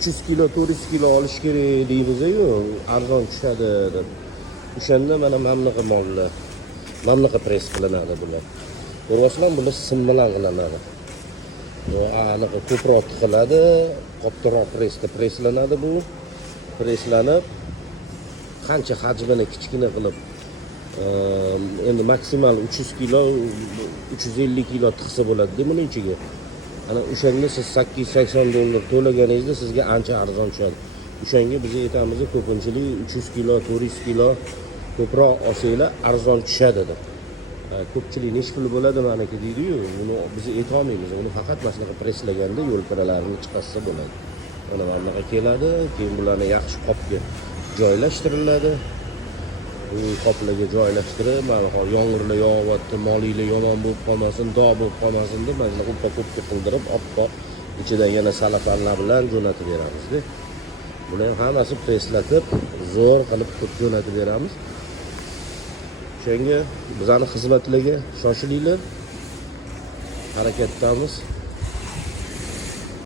300 kilo 400 kilo olish kerak deymiz-ku, arzon tushadi deb. O'shanda mana mamlaqa mollar, mamlaqa press qilinadi bular. Ko'ryapsizlar, bular sim bilan qilinadi. Bu aniq ko'proq tiqiladi, qattiqroq presslanadi bu. Presslanib qancha hajmini kichkina qilib endi maksimal 300 kilo 350 kilo tiqsa bo'ladi buning ichiga. Ana o'shanga siz 880 dollar to'laganingizda sizga ancha arzon tushadi. O'shanga biz aytamiz, ko'pinchalik 300 kilo 400 kilo ko'proq olsanglar arzon tushadi deb. Ko'pchilik nechi pul bo'ladi maniki deydi-yu, buni biz aytolmaymiz. Uni faqat maslaqa presslaganda yo'l paralarini chiqarsa bo'ladi. Mana bunaqa keladi, keyin bularni yaxshi qopga joylashtiriladi. Bu qoplarga joylashtirib, mana hozir yomg'irlar yog'yapti, molinglar yomon bo'lib qolmasin, dog' bo'lib qolmasin deb mana shunaqa uppa-uppa qildirib, oppoq ichida yana salafanlar bilan jo'natib beramiz-da. Bular ham hammasi presslatib, zo'r qilib jo'natib beramiz. O'shanga bizning xizmatlarga shoshilinglar. Harakatdamiz.